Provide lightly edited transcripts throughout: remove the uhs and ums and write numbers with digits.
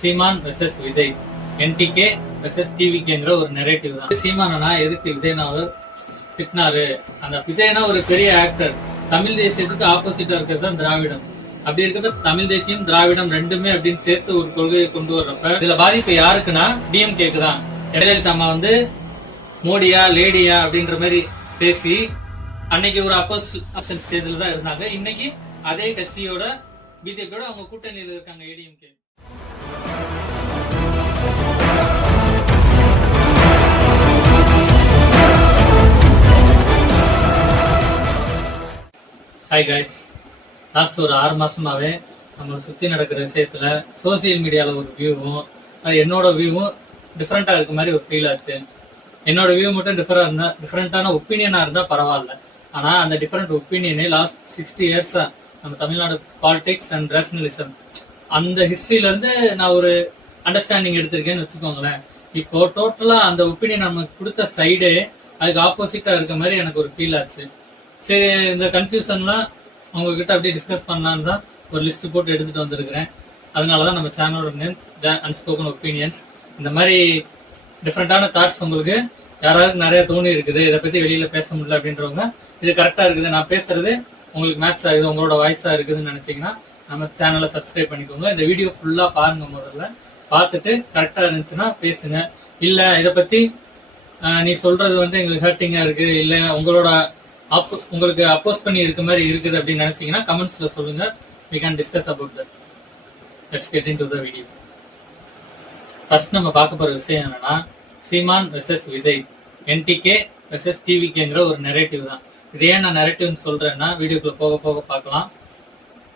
சீமான் versus Vijay, NTK versus டிவிகேங்கிற ஒரு narrative தான். சீமானா எதுக்கு விஜய்னாவை திட்டினாரு? அந்த விஜய்னா ஒரு பெரிய ஆக்டர், தமிழ் தேசியத்துக்கு ஆப்போசிட்டா இருக்கிறது தான் திராவிடம். அப்படி இருக்கப்ப தமிழ் தேசியம் திராவிடம் ரெண்டுமே அப்படின்னு சேர்த்து ஒரு கொள்கையை கொண்டு வர்றப்ப இதுல பாதிப்பு யாருக்குன்னா டிஎம்கேக்கு தான். ஜெயலலிதா அம்மா மோடியா லேடியா அப்படின்ற மாதிரி பேசி அன்னைக்கு ஒரு அப்போசிஷன் ஸ்டேஜ்ல தான் இருந்தாங்க. இன்னைக்கு அதே கட்சியோட பிஜேபியோட அவங்க கூட்டணியில் இருக்காங்க ஏடிஎம்கே. ஹாய் கைஸ், லாஸ்ட் ஒரு 6 மாசமாவே நம்மளை சுத்தி நடக்கிற விஷயத்துல சோசியல் மீடியால ஒரு வியூவும் என்னோட வியூவும் டிஃப்ரெண்டா இருக்க மாதிரி ஒரு ஃபீல் ஆச்சு. என்னோட வியூ மட்டும் டிஃப்ரெண்டான ஒப்பீனியனா இருந்தா பரவாயில்ல. ஆனா அந்த டிஃப்ரெண்ட் ஒப்பீனியனே லாஸ்ட் 60 இயர்ஸா நம்ம தமிழ்நாடு பாலிடிக்ஸ் அண்ட் ரேஷனலிசம் அந்த ஹிஸ்டரியில இருந்து நான் ஒரு அண்டர்ஸ்டாண்டிங் எடுத்திருக்கேன்னு வச்சுக்கோங்களேன். இப்போ டோட்டலா அந்த ஒப்பீனியன் நமக்கு கொடுத்த சைடே அதுக்கு ஆப்போசிட்டா இருக்க மாதிரி எனக்கு ஒரு ஃபீல் ஆச்சு. சரி, இந்த கன்ஃபியூஷன்லாம் உங்ககிட்ட அப்படியே டிஸ்கஸ் பண்ணலான்னு தான் ஒரு லிஸ்ட் போட்டு எடுத்துட்டு வந்திருக்கிறேன். அதனாலதான் நம்ம சேனலோட நேம் த அன்ஸ்போக்கன் ஒப்பீனியன்ஸ். இந்த மாதிரி டிஃப்ரெண்டான தாட்ஸ் உங்களுக்கு யாராவது நிறைய தோணி இருக்குது, இதை பத்தி வெளியில பேச முடியல அப்படின்றவங்க, இது கரெக்டா இருக்குது, நான் பேசுறது உங்களுக்கு மேட்ச் ஆகுது, உங்களோட வாய்ஸா இருக்குதுன்னு நினைச்சீங்கன்னா நம்ம சேனலை சப்ஸ்கிரைப் பண்ணிக்கோங்க. இந்த வீடியோ ஃபுல்லா பாருங்க, முதல்ல பார்த்துட்டு கரெக்டா இருந்துச்சுன்னா பேசுங்க. இல்ல இதை பத்தி நீ சொல்றது எங்களுக்கு ஹர்ட்டிங்கா இருக்கு, இல்ல உங்களுக்கு அப்போஸ் பண்ணி இருக்க மாதிரி இருக்குது அப்படின்னு நினைச்சீங்கன்னா கமெண்ட்ஸ்ல சொல்லுங்க. we can discuss about that. Let's get into the video. First நம்ம பார்க்க போற விஷயம் என்னன்னா, சீமான் வெர்சஸ் விஜய், என்டிகே வெர்சஸ் டிவிகேங்கிற ஒரு நெரேட்டிவ் தான். இது ஏன் நான் நெரேட்டிவ்னு சொல்றேன்னா வீடியோக்குள்ள போக போக பார்க்கலாம்.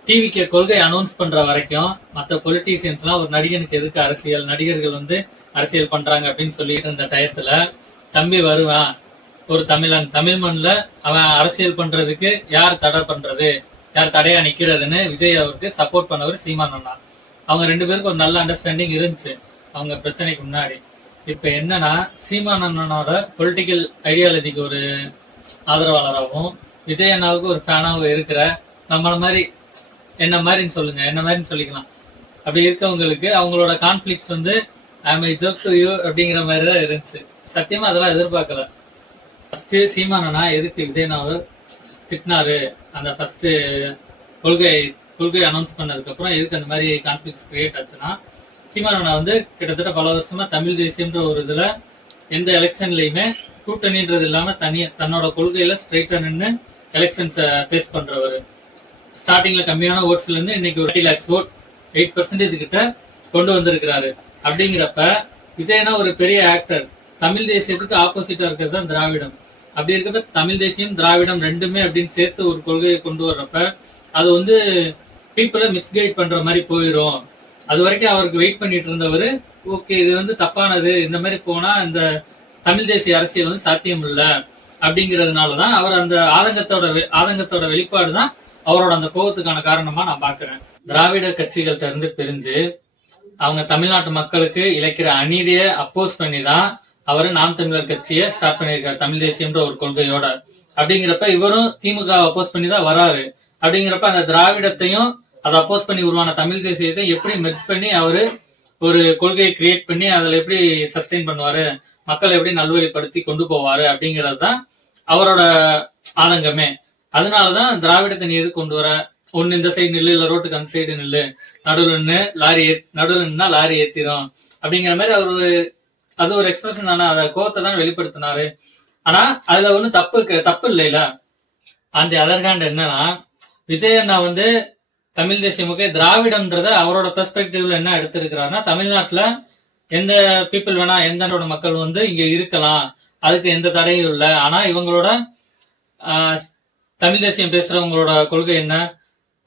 டிவிகே கொள்கை அனௌன்ஸ் பண்ற வரைக்கும் மற்ற பொலிட்டீசியன்ஸ்லாம் ஒரு நடிகனுக்கு எதுக்கு அரசியல், நடிகர்கள் அரசியல் பண்றாங்க அப்படின்னு சொல்லிட்டு இருந்த டயத்துல தம்பி வருவான், ஒரு தமிழன், தமிழ் மண்ல அவன் அரசியல் பண்றதுக்கு யார் தடை பண்றது, யார் தடையா நிக்கிறதுன்னு விஜய் அவருக்கு சப்போர்ட் பண்ணவர் சீமான் அண்ணா. அவங்க 2 பேருக்கு ஒரு நல்ல அண்டர்ஸ்டாண்டிங் இருந்துச்சு அவங்க பிரச்சனைக்கு முன்னாடி. இப்ப என்னன்னா, சீமான் அண்ணனோட பொலிட்டிக்கல் ஐடியாலஜிக்கு ஒரு ஆதரவாளராகவும் விஜய் அண்ணாவுக்கு ஒரு ஃபேனாகவும் இருக்கிற நம்மள மாதிரி என்ன மாதிரின்னு சொல்லிக்கலாம். அப்படி இருக்கவங்களுக்கு அவங்களோட conflicts I my joke to you அப்படிங்கிற மாதிரி தான் இருந்துச்சு. சத்தியமா அதெல்லாம் எதிர்பார்க்கல. ஃபர்ஸ்ட் சீமான் அண்ணா எதுக்கு விஜய்னாவை திட்டினாரு? அந்த ஃபர்ஸ்ட் கொள்கை அனௌன்ஸ் பண்ணதுக்கு அப்புறம் எதுக்கு அந்த மாதிரி கான்ஃபிளிக்ஸ் கிரியேட் ஆச்சுன்னா, சீமான் அண்ணா கிட்டத்தட்ட பல வருஷமா தமிழ் தேசியம்ன்ற ஒரு இதுல எந்த எலெக்ஷன்லயுமே கூட்டணின்றது இல்லாம தன்னோட கொள்கையில ஸ்ட்ரைட்டா நின்று எலெக்ஷன்ஸை ஃபேஸ் பண்றவர். ஸ்டார்டிங்ல கம்மியான ஓட்ஸ்ல இருந்து இன்னைக்கு ஒரு 30 lakhs ஓட், 8% கிட்ட கொண்டு வந்திருக்கிறாரு. அப்படிங்கிறப்ப விஜய்னா ஒரு பெரிய ஆக்டர், தமிழ் தேசியத்துக்கு ஆப்போசிட்டா இருக்கிறது தான் திராவிடம். அப்படி இருக்கப்ப தமிழ் தேசியம் திராவிடம் ரெண்டுமே அப்படின்னு சேர்த்து ஒரு கொள்கையை கொண்டு வர்றப்ப அது பீப்புளை மிஸ்கைட் பண்ற மாதிரி போயிடும். அது வரைக்கும் அவருக்கு வெயிட் பண்ணிட்டு இருந்தவர், ஓகே இது தப்பானது, இந்த மாதிரி போனா இந்த தமிழ் தேசிய அரசியல் சாத்தியம் இல்லை அப்படிங்கறதுனாலதான் அவர் அந்த ஆதங்கத்தோட வெளிப்பாடு தான் அவரோட அந்த கோபத்துக்கான காரணமா நான் பாக்குறேன். திராவிட கட்சிகள்கிட்ட இருந்து பிரிஞ்சு அவங்க தமிழ்நாட்டு மக்களுக்கு இழைக்கிற அநீதியை அப்போஸ் பண்ணி தான் அவரு நாம் தமிழர் கட்சியை ஸ்டார்ட் பண்ணியிருக்காரு, தமிழ் தேசியம்ன்ற ஒரு கொள்கையோட. அப்படிங்கிறப்ப இவரும் திமுக அப்போஸ் பண்ணி தான் வராரு. அப்படிங்கிறப்ப அந்த திராவிடத்தையும் அதை அப்போஸ் பண்ணி உருவான தமிழ் தேசியத்தையும் எப்படி மெர்ஜ் பண்ணி அவரு ஒரு கொள்கையை கிரியேட் பண்ணி அதில் எப்படி சஸ்டெயின் பண்ணுவாரு, மக்களை எப்படி நல்வழிப்படுத்தி கொண்டு போவாரு அப்படிங்கிறது தான் அவரோட ஆதங்கமே. அதனாலதான் திராவிடத்தை நீ எது கொண்டு வர, ஒன்னு இந்த சைடு நில்லு, இல்ல ரோட்டுக்கு அந்த சைடு நில்லு, நடுவில் நின்னா லாரி ஏத்திரும் அப்படிங்கிற மாதிரி அது ஒரு எக்ஸ்பிரஷன் தானே, அத கோவத்தை தான் வெளிப்படுத்தினாரு. ஆனா அதுல ஒன்னும் தப்பு இல்லைல. அந்த அதர் ஹேண்ட் என்னன்னா, விஜய் அண்ணா தமிழ் தேசியமுக்கே திராவிடம்ன்றத அவரோட பெர்ஸ்பெக்டிவ்ல என்ன எடுத்திருக்கிறாருன்னா, தமிழ்நாட்டுல எந்த பீப்புள் வேணா, எந்த மக்கள் இங்க இருக்கலாம், அதுக்கு எந்த தடையும் இல்லை. ஆனா இவங்களோட தமிழ் தேசியம் பேசுறவங்களோட கொள்கை என்ன,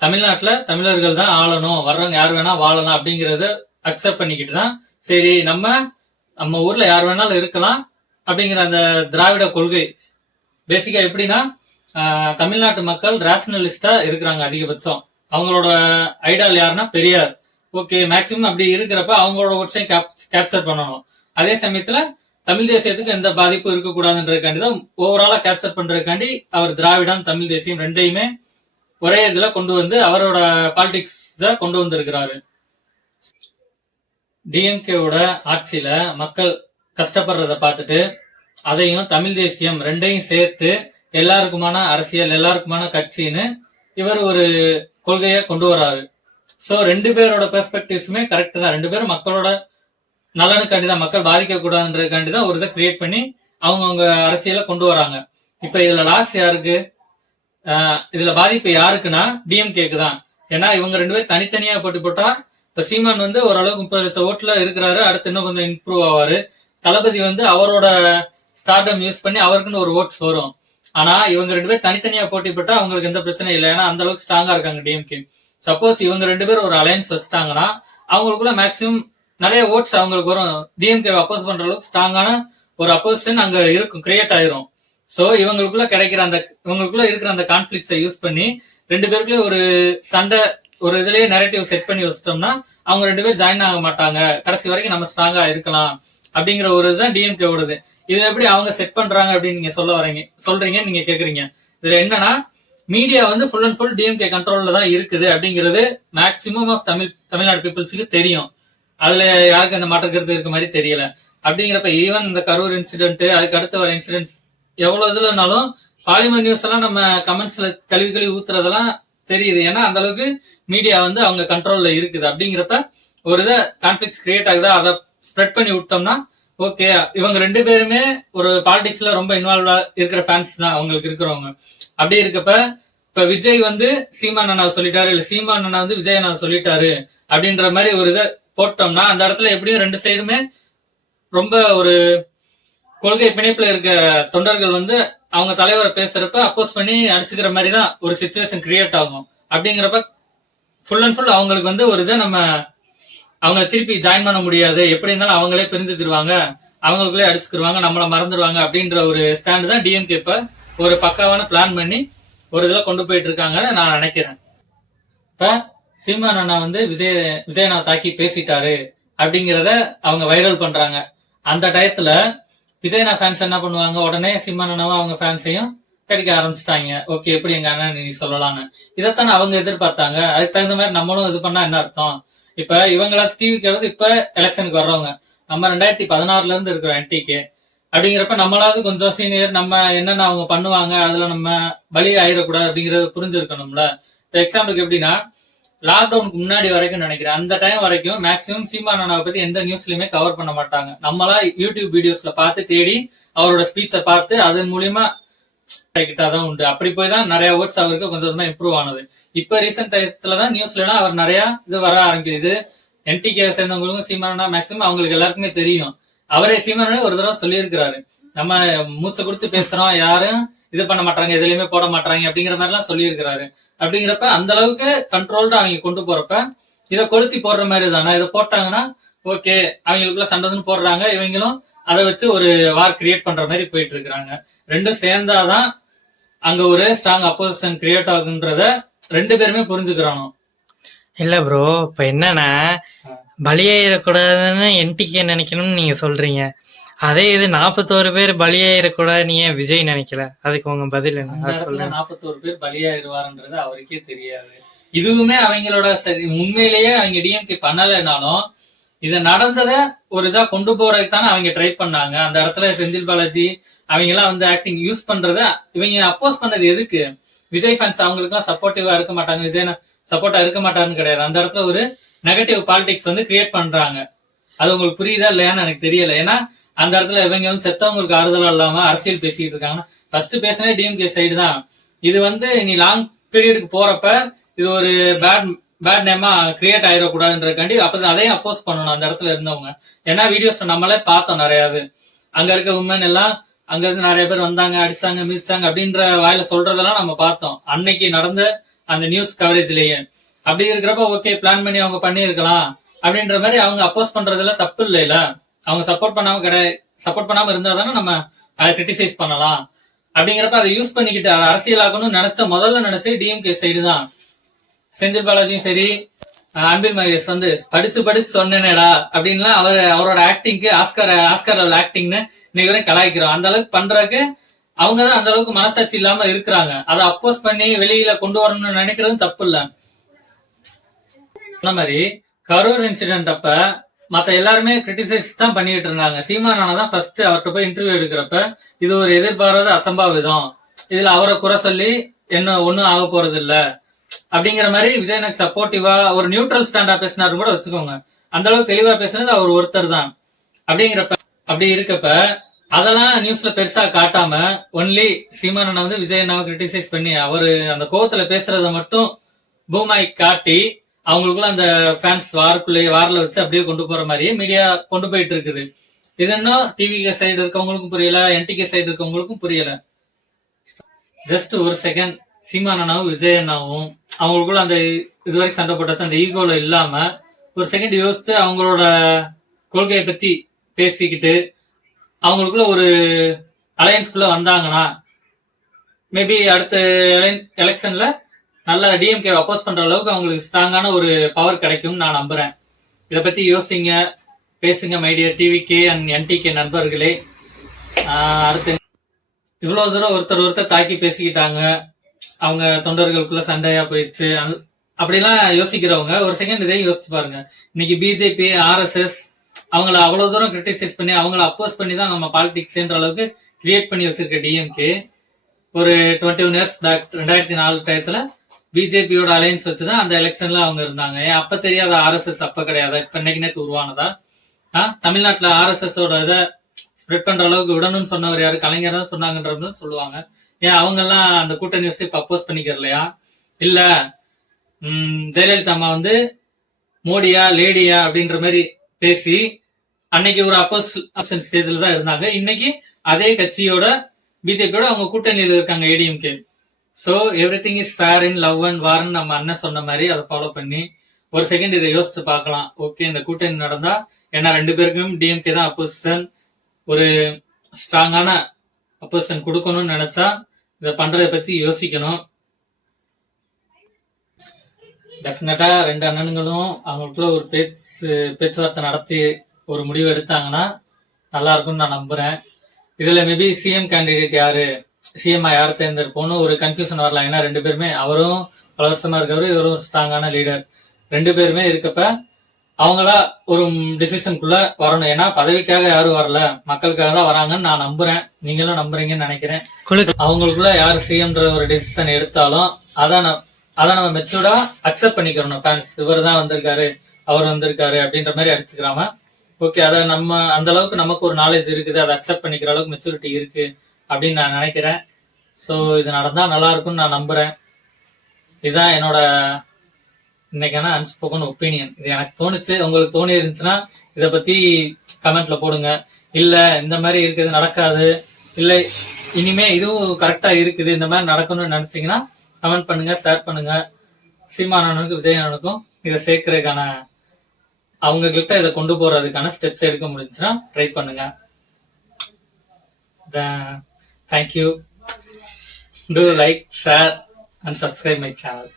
தமிழ்நாட்டுல தமிழர்கள் தான் ஆளணும், வர்றவங்க யார் வேணா வாழலாம் அப்படிங்கறத அக்செப்ட் பண்ணிக்கிட்டு தான் சரி நம்ம ஊர்ல யார் வேணாலும் இருக்கலாம் அப்படிங்கிற அந்த திராவிட கொள்கை. பேசிக்கா எப்படின்னா, தமிழ்நாட்டு மக்கள் ரேஷனலிஸ்டா இருக்கிறாங்க அதிகபட்சம். அவங்களோட ஐடால் யாருன்னா பெரியார். ஓகே, மேக்சிமம் அப்படி இருக்கிறப்ப அவங்களோட ஓட்ஸையும் கேப்சர் பண்ணணும். அதே சமயத்துல தமிழ் தேசியத்துக்கு எந்த பாதிப்பும் இருக்கக்கூடாதுன்றதுக்காண்டி தான் ஓவராலா கேப்சர் பண்றதுக்காண்டி அவர் திராவிடம் தமிழ் தேசியம் ரெண்டையுமே ஒரே இதுல கொண்டு அவரோட பாலிடிக்ஸ் கொண்டு வந்திருக்கிறாரு. டிஎம்கேவோட ஆட்சியில மக்கள் கஷ்டப்படுறத பார்த்துட்டு அதையும் தமிழ் தேசியம் ரெண்டையும் சேர்த்து எல்லாருக்குமான அரசியல், எல்லாருக்குமான கட்சின்னு இவர் ஒரு கொள்கையை கொண்டு வராரு. சோ 2 பேரோட பெர்ஸ்பெக்டிவ்ஸுமே கரெக்ட் தான். 2 பேரும் மக்களோட நலனுக்காண்டி தான், மக்கள் பாதிக்க கூடாதுன்றதுக்காண்டி தான் ஒரு இதை கிரியேட் பண்ணி அவங்க அரசியலை கொண்டு வராங்க. இப்ப இதுல லாஸ் யாருக்கு? இதுல பாதிப்பு யாருக்குன்னா டிஎம்கேக்கு தான். ஏன்னா இவங்க 2 பேரும் தனித்தனியா போட்டா இப்ப சீமான் ஓரளவுக்கு 30 லட்சம் ஓட்டுல இருக்கிறாரு, அடுத்து இன்னும் கொஞ்சம் இம்ப்ரூவ் ஆவாரு. தளபதி அவரோட ஸ்டார்டம் யூஸ் பண்ணி அவருக்குன்னு ஒரு ஓட்ஸ் வரும். ஆனா இவங்க 2 பேரும் தனித்தனியா போட்டி போட்டா அவங்களுக்கு எந்த பிரச்சனையும் இல்லை. ஏன்னா அந்த அளவுக்கு ஸ்ட்ராங்கா இருக்காங்க டிஎம்கே. சப்போஸ் இவங்க 2 பேரும் ஒரு அலையன்ஸ் வச்சுட்டாங்கன்னா அவங்களுக்குள்ள மேக்சிமம் நிறைய ஓட்ஸ் அவங்களுக்கு வரும். டிஎம்கே அப்போஸ் பண்ற அளவுக்கு ஸ்ட்ராங்கான ஒரு அப்போசிஷன் அங்க இருக்கும், கிரியேட் ஆயிரும். சோ இவங்களுக்குள்ள இருக்கிற அந்த கான்ஃபிளிக்ஸை யூஸ் பண்ணி 2 பேருக்குள்ளே ஒரு சண்டை, ஒரு இதுலயே நெரேட்டிவ் செட் பண்ணி வச்சிட்டோம்னா அவங்க 2 பேரும் ஜாயின் ஆக மாட்டாங்க, கடைசி வரைக்கும் நம்ம ஸ்ட்ராங்கா இருக்கலாம் அப்படிங்கிற ஒரு இதுதான் டிஎம்கே ஓடுது. இது எப்படி அவங்க செட் பண்றாங்க அப்படின்னு நீங்க சொல்றீங்க நீங்க கேக்குறீங்க. இதுல என்னன்னா media full and full DMK கண்ட்ரோல்ல தான் இருக்குது அப்படிங்கிறது மேக்சிமம் ஆஃப் தமிழ்நாடு பீப்புள்ஸுக்கு தெரியும். அதுல யாருக்கு அந்த மாற்று கருத்து இருக்க மாதிரி தெரியல. அப்படிங்கிறப்ப ஈவன் இந்த கரூர் இன்சிடென்ட், அதுக்கு அடுத்து வர இன்சிடென்ட்ஸ் எவ்வளவு இதுலனாலும் பார்லிமெண்ட் நியூஸ் எல்லாம் நம்ம கமெண்ட்ஸ்ல கழுவி ஊத்துறதெல்லாம் தெரியுது. ஏன்னா அந்த அளவுக்கு மீடியா அவங்க கண்ட்ரோல்ல இருக்குது. அப்படிங்கிறப்ப ஒரு இதை கான்ஃபிளிக்ஸ் கிரியேட் ஆகுதா, அதை ஸ்ப்ரெட் பண்ணி விட்டோம்னா ஓகே. இவங்க 2 பேருமே ஒரு பாலிடிக்ஸ்ல ரொம்ப இன்வால்வ் இருக்கிற ஃபேன்ஸ் தான் அவங்களுக்கு இருக்கிறவங்க. அப்படி இருக்கப்ப இப்ப விஜய் சீமான் அண்ணா சொல்லிட்டாரு, இல்ல சீமான் அண்ணா விஜய் அண்ணா சொல்லிட்டாரு அப்படின்ற மாதிரி ஒரு இதை போட்டோம்னா அந்த இடத்துல எப்படியும் 2 சைடுமே ரொம்ப ஒரு கொள்கை பிணைப்புல இருக்க தொண்டர்கள் அவங்க தலைவரை பேசுறப்ப அப்போஸ் பண்ணி அடிச்சுக்கிற மாதிரி தான் ஒரு சிச்சுவேஷன் கிரியேட் ஆகும். அப்படிங்கிறப்ப ஃபுல் அண்ட் ஃபுல் அவங்களுக்கு ஒரு இதை நம்ம அவங்க திருப்பி ஜாயின் பண்ண முடியாது, எப்படி இருந்தாலும் அவங்களே பிரிஞ்சுக்கிடுவாங்க, அவங்களுக்குள்ளே அடிச்சுக்கிடுவாங்க, நம்மளை மறந்துடுவாங்க அப்படின்ற ஒரு ஸ்டாண்டு தான் டிஎம்கே இப்ப ஒரு பக்காவான பிளான் பண்ணி ஒரு இதுல கொண்டு போயிட்டு இருக்காங்கன்னு நான் நினைக்கிறேன். இப்ப சீமான் அண்ணா விஜய் அண்ணா தாக்கி பேசிட்டாரு அப்படிங்கிறத அவங்க வைரல் பண்றாங்க. அந்த டயத்துல விஜயனா ஃபேன்ஸ் என்ன பண்ணுவாங்க, உடனே சீமான் அண்ணாவும் அவங்க ஃபேன்ஸையும் கிடைக்க ஆரம்பிச்சிட்டாங்க. ஓகே, எப்படி எங்க அண்ணன் நீ சொல்லலான்னு இதைத்தானே அவங்க எதிர்பார்த்தாங்க. அதுக்கு தகுந்த மாதிரி நம்மளும் இது பண்ணா என்ன அர்த்தம்? இப்ப இவங்களா டிவிக்கு இப்ப எலெக்ஷனுக்கு வர்றவங்க, நம்ம 2016 இருந்து இருக்கிறோம் என்டிகே. அப்படிங்கிறப்ப நம்மளாவது கொஞ்சம் சீனியர், நம்ம என்னென்ன அவங்க பண்ணுவாங்க அதுல நம்ம பலி ஆயிடக்கூடாது அப்படிங்கறது புரிஞ்சிருக்கணும்ல. இப்ப எக்ஸாம்பிளுக்கு எப்படின்னா லாக்டவுனுக்கு முன்னாடி வரைக்கும் நினைக்கிறேன், அந்த டைம் வரைக்கும் மேக்சிமம் சீமான் அண்ணாவை பத்தி எந்த நியூஸ்லயுமே கவர் பண்ண மாட்டாங்க. நம்மளா யூடியூப் வீடியோஸ்ல பார்த்து தேடி அவரோட ஸ்பீச்சை பார்த்து அதன் மூலியமா கிட்டாதான் உண்டு. அப்படி போய் தான் நிறைய ஓட்ஸ் அவருக்கு கொஞ்சம் கொஞ்சமா இம்ப்ரூவ் ஆனது. இப்ப ரீசெண்ட் டயத்துலதான் நியூஸ்லாம் அவர் நிறைய இது வர ஆரம்பிக்குது. என்டிகே சேர்ந்தவங்களுக்கும் சீமானா மேக்சிமம் அவங்களுக்கு எல்லாருக்குமே தெரியும். அவரே சீமானே ஒரு தடவை சொல்லியிருக்கிறாரு, நம்ம மூச்சை கொடுத்து பேசுறோம், யாரும் இது பண்ண மாட்டாங்க, எதுலயுமே போட மாட்டாங்க அப்படிங்கிற மாதிரி எல்லாம் சொல்லியிருக்கிறாரு. அப்படிங்கிறப்ப அந்த அளவுக்கு கண்ட்ரோல்டா அவங்க கொண்டு போறப்ப இதை கொளுத்தி போடுற மாதிரி தானே. இதை போட்டாங்கன்னா ஓகே, அவங்களுக்குள்ள சண்டைன்னு போடுறாங்க, இவங்களும் அதை வச்சு ஒரு வார் கிரியேட் பண்ற மாதிரி போயிட்டு இருக்கிறாங்க. 2ம் சேர்ந்தாதான் அங்க ஒரு ஸ்ட்ராங் அப்போசிஷன் கிரியேட் ஆகுன்றத 2 பேருமே புரிஞ்சுக்கிறானோ. இல்ல ப்ரோ, இப்ப என்னன்னா பலியாயிடக்கூடாதுன்னு என்டிகே நினைக்கணும்னு நீங்க சொல்றீங்க. அதே இது 41 பேர் பலியாயிடக்கூடாது நீ ஏன் விஜய் நினைக்கல? அதுக்கு உங்க பதில் என்ன? 41 பேர் பலியாயிருவாருன்றது அவருக்கே தெரியாது. இதுவுமே அவங்களோட உண்மையிலேயே அவங்க டிஎம்கே பண்ணலைனாலும் இது நடந்தத ஒரு இதா கொண்டு போறதுக்கு தானே அவங்க ட்ரை பண்ணாங்க. அந்த இடத்துல செந்தில் பாலாஜி அவங்க எல்லாம் ஆக்டிங் யூஸ் பண்றத இவங்க அப்போஸ் பண்ணது எதுக்கு? விஜய் ஃபேன்ஸ் அவங்களுக்கு எல்லாம் சப்போர்ட்டிவா இருக்க மாட்டாங்க, விஜய் சப்போர்ட்டா இருக்க மாட்டாருன்னு கிடையாது. அந்த இடத்துல ஒரு நெகட்டிவ் பாலிடிக்ஸ் கிரியேட் பண்றாங்க. அது உங்களுக்கு புரியுதா இல்லையான்னு எனக்கு தெரியல. ஏன்னா அந்த இடத்துல இவங்க செத்தவங்களுக்கு ஆறுதலா இல்லாம அரசியல் பேசிட்டு இருக்காங்கன்னா ஃபர்ஸ்ட் பேசினே டிஎம்கே சைடு தான். இது நீ லாங் பீரியடுக்கு போறப்ப இது ஒரு பேட் நேமா கிரியேட் ஆயிடக்கூடாதுன்றதுக்காண்டி அப்பதான் அதையும் அப்போஸ் பண்ணணும் அந்த இடத்துல இருந்தவங்க. ஏன்னா வீடியோஸ்ல நம்மளே பார்த்தோம் நிறையாது. அங்க இருக்க உமன் எல்லாம் அங்க இருந்து நிறைய பேர் வந்தாங்க, அடிச்சாங்க, மிதிச்சாங்க அப்படின்ற வாயில சொல்றதெல்லாம் நம்ம பார்த்தோம் அன்னைக்கு நடந்த அந்த நியூஸ் கவரேஜ்லயே. அப்படி இருக்கிறப்ப ஓகே, பிளான் பண்ணி அவங்க பண்ணியிருக்கலாம் அப்படின்ற மாதிரி அவங்க அப்போஸ் பண்றதுல தப்பு இல்லைல. அவங்க சப்போர்ட் பண்ணாம இருந்தா தானே நம்ம அதை கிரிட்டிசைஸ் பண்ணலாம். அப்படிங்கிறப்ப அதை யூஸ் பண்ணிக்கிட்டு அதை அரசியலாக்கணும்னு முதல்ல நினைச்சு டிஎம்கே சைடு தான். செந்தில் பாலாஜியும் சரி, அன்பில் மகேஷ் படிச்சு சொன்னேனேடா அப்படின்லாம் அவரோட ஆக்டிங்க்கு ஆஸ்கர் ஆக்டிங்னு இன்னைக்கு வரைக்கும் கலாய்க்கிறோம். அந்த அளவுக்கு பண்றதுக்கு அவங்கதான் அந்த அளவுக்கு மனசாட்சி இல்லாம இருக்கிறாங்க. அதை அப்போஸ் பண்ணி வெளியில கொண்டு வரணும்னு நினைக்கிறதும் தப்பு இல்ல. அந்த மாதிரி கரூர் இன்சிடென்ட் அப்ப மத்த எல்லாருமே கிரிட்டிசைஸ் தான் பண்ணிட்டு இருந்தாங்க. சீமான் அண்ணா தான் ஃபர்ஸ்ட் அவர்கிட்ட போய் இன்டர்வியூ எடுக்கிறப்ப இது ஒரு எதிர்பாராத அசம்பாவிதம், இதுல அவரை குறை சொல்லி என்ன ஒண்ணும் ஆக போறது இல்ல அப்படிங்கிற மாதிரி விஜய் எனக்கு சப்போர்ட்டிவா ஒரு நியூட்ரல் ஸ்டாண்டா பேசினாரு கூட வச்சுக்கோங்க. அந்த அளவுக்கு தெளிவா பேசுனது அவர் ஒருத்தர் தான். அப்படி இருக்கப்ப அதெல்லாம் நியூஸ்ல பெருசா காட்டாம ஒன்லி சீமான் அண்ணா வந்து விஜய் அண்ணாவை கிரிட்டிசைஸ் பண்ணி அவரு அந்த கோவத்துல பேசுறத மட்டும் பூமாய் காட்டி அவங்களுக்குள்ள அந்த ஃபேன்ஸ் வாரில் வச்சு அப்படியே கொண்டு போற மாதிரியே மீடியா கொண்டு போயிட்டு இருக்குது. இது இன்னும் டிவிகே சைடு இருக்கவங்களுக்கும் புரியல, என்டிகே சைடு இருக்கவங்களுக்கும் புரியல. ஜஸ்ட் ஒரு செகண்ட் சீமான் அண்ணாவும் விஜய் அண்ணாவும் அவங்களுக்குள்ள அந்த இதுவரைக்கும் சண்டை போட்டாச்சு அந்த ஈகோல இல்லாம ஒரு செகண்ட் யோசிச்சு அவங்களோட கொள்கையை பத்தி பேசிக்கிட்டு அவங்களுக்குள்ள ஒரு அலையன்ஸ்குள்ள வந்தாங்கன்னா மேபி அடுத்த எலெக்ஷன்ல நல்ல டிஎம்கே அப்போஸ் பண்ற அளவுக்கு அவங்களுக்கு ஸ்ட்ராங்கான ஒரு பவர் கிடைக்கும்னு நான் நம்புறேன். இதை பத்தி யோசிங்க, பேசுங்க மைடியர் டிவிகே அண்ட் என்டிகே நண்பர்களே. அடுத்து இவ்வளவு தூரம் ஒருத்தர் தாக்கி பேசிக்கிட்டாங்க, அவங்க தொண்டர்களுக்குள்ள சண்டையா போயிடுச்சு அப்படிலாம் யோசிக்கிறவங்க ஒரு செகண்ட் இதையும் யோசிச்சு பாருங்க. இன்னைக்கு பிஜேபி ஆர்எஸ்எஸ் அவங்கள அவ்வளவு தூரம் கிரிட்டிசைஸ் பண்ணி அவங்கள அப்போஸ் பண்ணி தான் நம்ம பாலிடிக்ஸ்ன்ற அளவுக்கு கிரியேட் பண்ணி வச்சிருக்க டிஎம்கே ஒரு 21 இயர்ஸ் பேக் 2004 டயத்துல பிஜேபியோட அலையன்ஸ் வச்சுதான் அந்த எலெக்ஷன்ல அவங்க இருந்தாங்க. ஏன் அப்ப தெரியாத ஆர்எஸ்எஸ் அப்ப கிடையாது, இப்ப இன்னைக்கு நேத்து உருவானதா? தமிழ்நாட்டுல ஆர்எஸ்எஸ் ஓட இதை ஸ்ப்ரெட் பண்ற அளவுக்கு விடணும்னு சொன்னவர் யாரு? கலைஞர் தான் சொன்னாங்கன்றது சொல்லுவாங்க. ஏன் அவங்க எல்லாம் அந்த கூட்டணி வச்சு இப்ப அப்போஸ் பண்ணிக்கிறலையா? இல்ல ஜெயலலிதா அம்மா வந்து மோடியா லேடியா அப்படின்ற மாதிரி பேசி அன்னைக்கு ஒரு அப்போசிஷன் ஸ்டேஜ்ல தான் இருந்தாங்க. இன்னைக்கு அதே கட்சியோட பிஜேபியோட அவங்க கூட்டணியில இருக்காங்க ADMK. So everything is fair in love and வார்ன்னு நம்ம அண்ணன் சொன்ன மாதிரி அதை ஃபாலோ பண்ணி ஒரு செகண்ட் இதை யோசிச்சு பார்க்கலாம். ஓகே, இந்த கூட்டணி நடந்தா ஏன்னா 2 பேருக்கும் டிஎம்கே தான் அப்போசிஷன், ஒரு ஸ்ட்ராங்கான அப்போசிஷன் கொடுக்கணும்னு நினைச்சா இதை பண்றதை பத்தி யோசிக்கணும். டெஃபினட்டா 2 அண்ணனுங்களும் அவங்களுக்குள்ள ஒரு பேச்சுவார்த்தை நடத்தி ஒரு முடிவு எடுத்தாங்கன்னா நல்லா இருக்கும்னு நான் நம்புறேன். இதுல மேபி சிஎம் கேண்டிடேட் யாரு, சிஎம் யாரை தேர்ந்தெடுப்போம்னு ஒரு கன்ஃபியூஷன் வரலாம். ஏன்னா 2 பேருமே அவரும் பல வருஷமா இருக்கவரு, இவரும் ஸ்ட்ராங்கான லீடர். 2 பேருமே இருக்கப்ப அவங்களா ஒரு டிசிஷனுக்குள்ள வரணும். ஏன்னா பதவிக்காக யாரும் வரல, மக்களுக்காக தான் வராங்கன்னு நான் நம்புறேன். நீங்களும் நம்புறீங்கன்னு நினைக்கிறேன். அவங்களுக்குள்ள யாரு சிஎம்ன்ற ஒரு டிசிஷன் எடுத்தாலும் அதான் நம்ம மெச்சூர்டா அக்செப்ட் பண்ணிக்கிறோம். ஃபேன்ஸ் இவர் தான் வந்திருக்காரு, அவர் வந்திருக்காரு அப்படின்ற மாதிரி அடிச்சுக்கிறாம ஓகே அதை நம்ம அந்த அளவுக்கு நமக்கு ஒரு நாலேஜ் இருக்குது, அதை அக்செப்ட் பண்ணிக்கிற அளவுக்கு மெச்சூரிட்டி இருக்கு அப்படின்னு நான் நினைக்கிறேன். ஸோ இது நடந்தா நல்லா இருக்கும்னு நான் நம்புறேன். இதுதான் என்னோட இன்னைக்கான அன்ஸ்போக்கன் ஒப்பீனியன். இது எனக்கு தோணுச்சு, உங்களுக்கு தோணி இருந்துச்சுன்னா இதை பத்தி கமெண்ட்ல போடுங்க. இல்ல இந்த மாதிரி இருக்குது நடக்காது, இல்லை இனிமே இதுவும் கரெக்டா இருக்குது, இந்த மாதிரி நடக்கணும்னு நினைச்சீங்கன்னா கமெண்ட் பண்ணுங்க, ஷேர் பண்ணுங்க. சீமான் அண்ணனுக்கும் விஜய் அண்ணனுக்கும் இதை சேர்க்கறதுக்கான அவங்க கிட்ட இதை கொண்டு போறதுக்கான ஸ்டெப்ஸ் எடுக்க முடிஞ்சுன்னா ட்ரை பண்ணுங்க. Thank you. Do like, share and subscribe my channel.